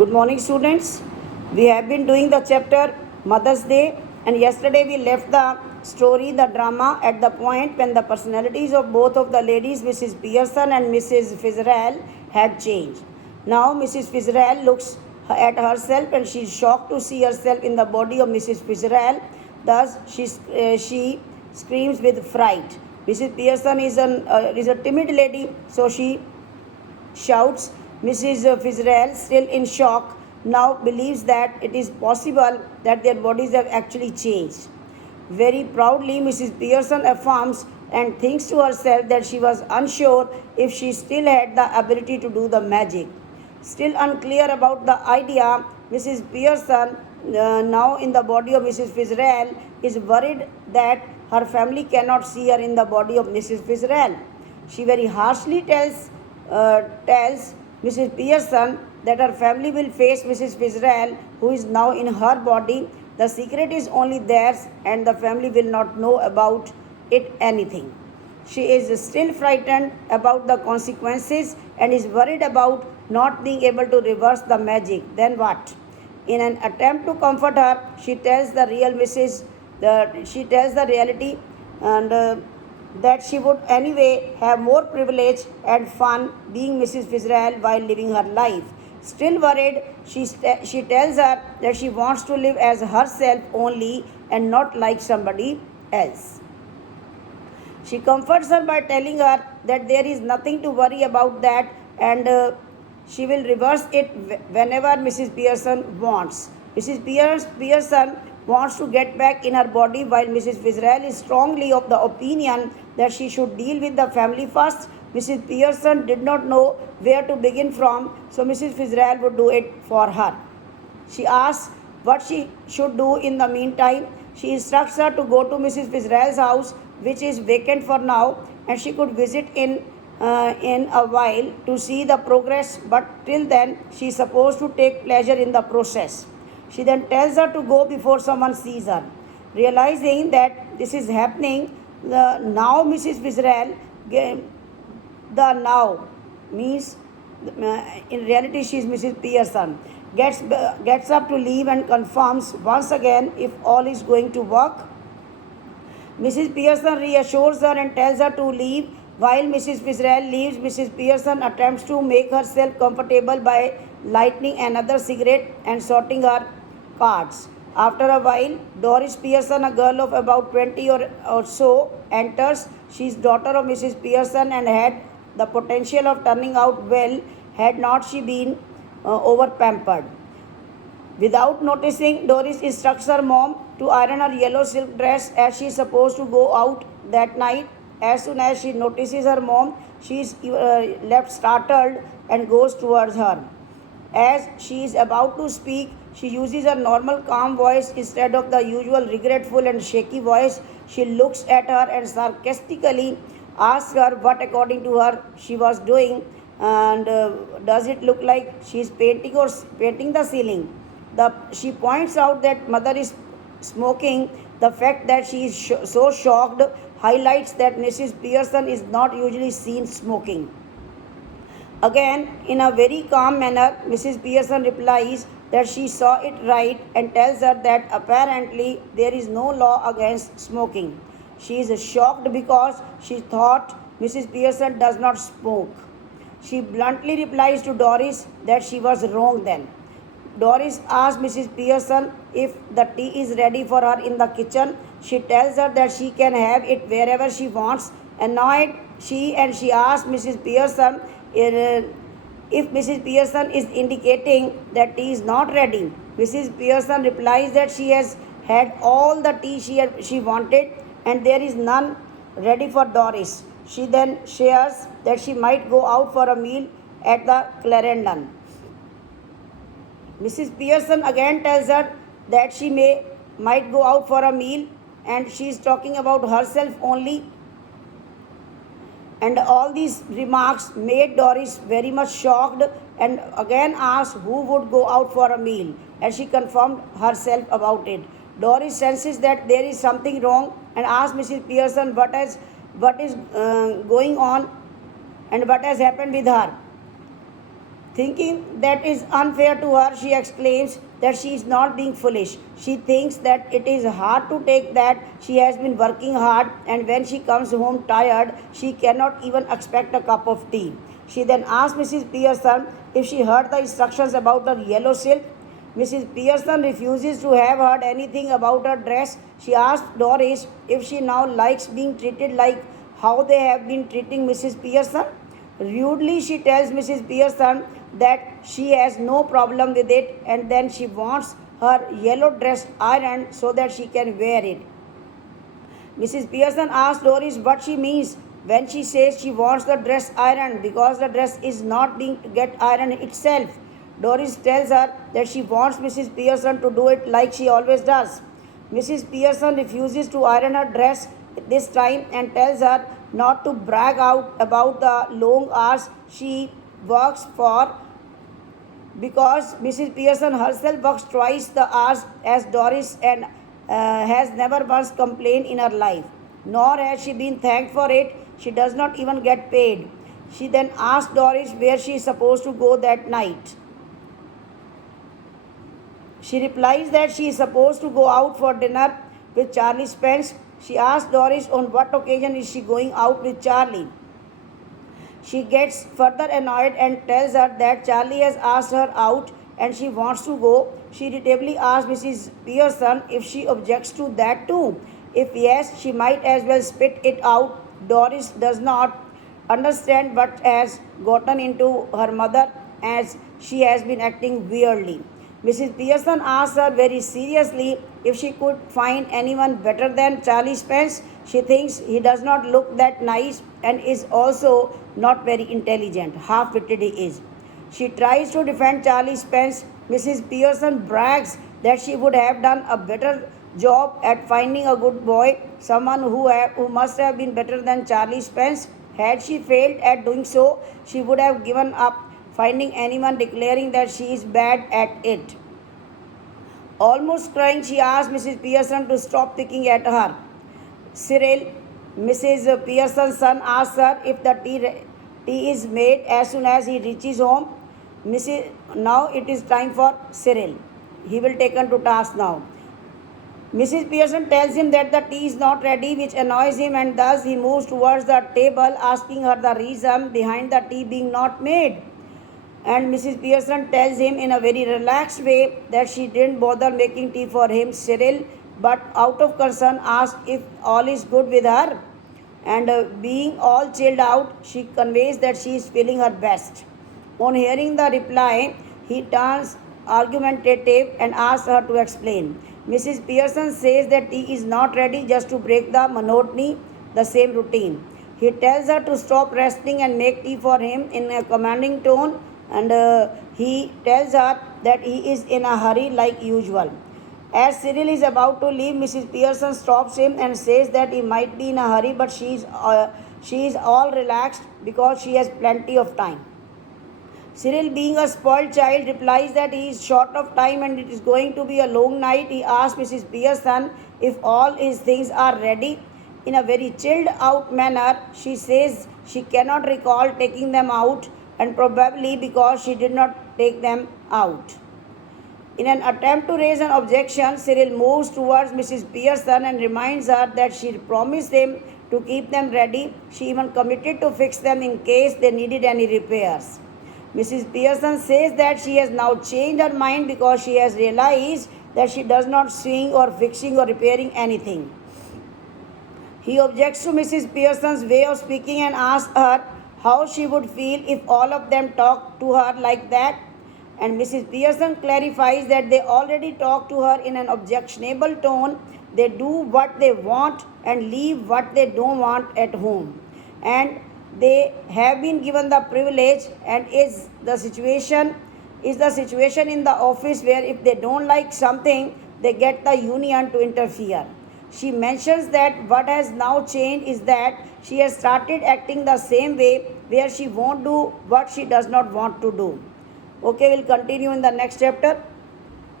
Good morning, students. We have been doing the chapter Mother's Day, and yesterday we left the story, the drama, at the point when the personalities of both of the ladies, Mrs. Pearson and Mrs. Fitzgerald, had changed. Now, Mrs. Fitzgerald looks at herself and she is shocked to see herself in the body of Mrs. Fitzgerald. Thus, she screams with fright. Mrs. Pearson is a timid lady, so she shouts. Mrs. Fitzgerald, still in shock, now believes that it is possible that their bodies have actually changed. Very proudly, Mrs. Pearson affirms and thinks to herself that she was unsure if she still had the ability to do the magic. Still unclear about the idea, Mrs. Pearson, now in the body of Mrs. Fitzgerald, is worried that her family cannot see her in the body of Mrs. Fitzgerald. She very harshly tells Mrs. Pearson that her family will face Mrs. Fitzgerald, who is now in her body. The secret is only theirs, and the family will not know about it anything. She is still frightened about the consequences and is worried about not being able to reverse the magic. Then what? In an attempt to comfort her, she tells the reality and that she would anyway have more privilege and fun being Mrs. Fitzgerald while living her life. Still worried, she tells her that she wants to live as herself only and not like somebody else. She comforts her by telling her that there is nothing to worry about that and she will reverse it whenever Mrs. Pearson wants. Mrs. Pearson wants to get back in her body while Mrs. Fitzgerald is strongly of the opinion that she should deal with the family first. Mrs. Pearson did not know where to begin from, so Mrs. Fitzgerald would do it for her. She asks what she should do in the meantime. She instructs her to go to Mrs. Fitzgerald's house, which is vacant for now, and she could visit in a while to see the progress, but till then she is supposed to take pleasure in the process. She then tells her to go before someone sees her. Realizing that this is happening, now Mrs. Fitzgerald, the now means in reality she is Mrs. Pearson, gets up to leave and confirms once again if all is going to work. Mrs. Pearson reassures her and tells her to leave. While Mrs. Fitzgerald leaves, Mrs. Pearson attempts to make herself comfortable by lighting another cigarette and sorting her cards. After a while, Doris Pearson, a girl of about 20 or so, enters. She is daughter of Mrs. Pearson and had the potential of turning out well had not she been over-pampered. Without noticing, Doris instructs her mom to iron her yellow silk dress as she is supposed to go out that night. As soon as she notices her mom, she is left startled and goes towards her. As she is about to speak, she uses her normal calm voice instead of the usual regretful and shaky voice. She looks at her and sarcastically asks her what according to her she was doing and does it look like she is painting the ceiling. She points out that mother is smoking. The fact that she is so shocked highlights that Mrs. Pearson is not usually seen smoking. Again, in a very calm manner, Mrs. Pearson replies that she saw it right and tells her that apparently there is no law against smoking. She is shocked because she thought Mrs. Pearson does not smoke. She bluntly replies to Doris that she was wrong then. Doris asks Mrs. Pearson if the tea is ready for her in the kitchen. She tells her that she can have it wherever she wants. Annoyed, she asks Mrs. Pearson if Mrs. Pearson is indicating that tea is not ready. Mrs. Pearson replies that she has had all the tea she wanted and there is none ready for Doris. She then shares that she might go out for a meal at the Clarendon. Mrs. Pearson again tells her that she might go out for a meal and she is talking about herself only. And all these remarks made Doris very much shocked and again asked who would go out for a meal, and she confirmed herself about it. Doris senses that there is something wrong and asks Mrs. Pearson what is going on and what has happened with her. Thinking that is unfair to her, she exclaims that she is not being foolish. She thinks that it is hard to take that she has been working hard, and when she comes home tired, she cannot even expect a cup of tea. She then asks Mrs. Pearson if she heard the instructions about her yellow silk. Mrs. Pearson refuses to have heard anything about her dress. She asks Doris if she now likes being treated like how they have been treating Mrs. Pearson. Rudely, she tells Mrs. Pearson that she has no problem with it, and then she wants her yellow dress ironed so that she can wear it. Mrs. Pearson asks Doris what she means when she says she wants the dress ironed because the dress is not being to get ironed itself. Doris tells her that she wants Mrs. Pearson to do it like she always does. Mrs. Pearson refuses to iron her dress this time and tells her not to brag out about the long hours she works for because Mrs. Pearson herself works twice the hours as Doris and has never once complained in her life, nor has she been thanked for it. She does not even get paid. She then asks Doris where she is supposed to go that night. She replies that she is supposed to go out for dinner with Charlie Spence. She asks Doris on what occasion is she going out with Charlie. She gets further annoyed and tells her that Charlie has asked her out and she wants to go. She irritably asks Mrs. Pearson if she objects to that too. If yes, she might as well spit it out. Doris does not understand what has gotten into her mother as she has been acting weirdly. Mrs. Pearson asks her very seriously if she could find anyone better than Charlie Spence. She thinks he does not look that nice and is also not very intelligent. Half-witted he is. She tries to defend Charlie Spence. Mrs. Pearson brags that she would have done a better job at finding a good boy, someone who must have been better than Charlie Spence. Had she failed at doing so, she would have given up finding anyone, declaring that she is bad at it. Almost crying, she asks Mrs. Pearson to stop picking at her. Cyril, Mrs. Pearson's son, asks her if the tea is made as soon as he reaches home. Now it is time for Cyril. He will take on to task now. Mrs. Pearson tells him that the tea is not ready, which annoys him, and thus he moves towards the table, asking her the reason behind the tea being not made. And Mrs. Pearson tells him in a very relaxed way that she didn't bother making tea for him, Cyril, but out of concern asks if all is good with her. And being all chilled out, she conveys that she is feeling her best. On hearing the reply, he turns argumentative and asks her to explain. Mrs. Pearson says that tea is not ready just to break the monotony, the same routine. He tells her to stop resting and make tea for him in a commanding tone, and he tells her that he is in a hurry like usual. As Cyril is about to leave, Mrs. Pearson stops him and says that he might be in a hurry, but she is all relaxed because she has plenty of time. Cyril, being a spoiled child, replies that he is short of time and it is going to be a long night. He asks Mrs. Pearson if all his things are ready. In a very chilled out manner, she says she cannot recall taking them out, and probably because she did not take them out. In an attempt to raise an objection, Cyril moves towards Mrs. Pearson and reminds her that she promised him to keep them ready. She even committed to fix them in case they needed any repairs. Mrs. Pearson says that she has now changed her mind because she has realized that she does not swing or fixing or repairing anything. He objects to Mrs. Pearson's way of speaking and asks her how she would feel if all of them talked to her like that. And Mrs. Pearson clarifies that they already talk to her in an objectionable tone. They do what they want and leave what they don't want at home. And they have been given the privilege, and is the situation in the office where if they don't like something, they get the union to interfere. She mentions that what has now changed is that she has started acting the same way where she won't do what she does not want to do. Okay, we'll continue in the next chapter.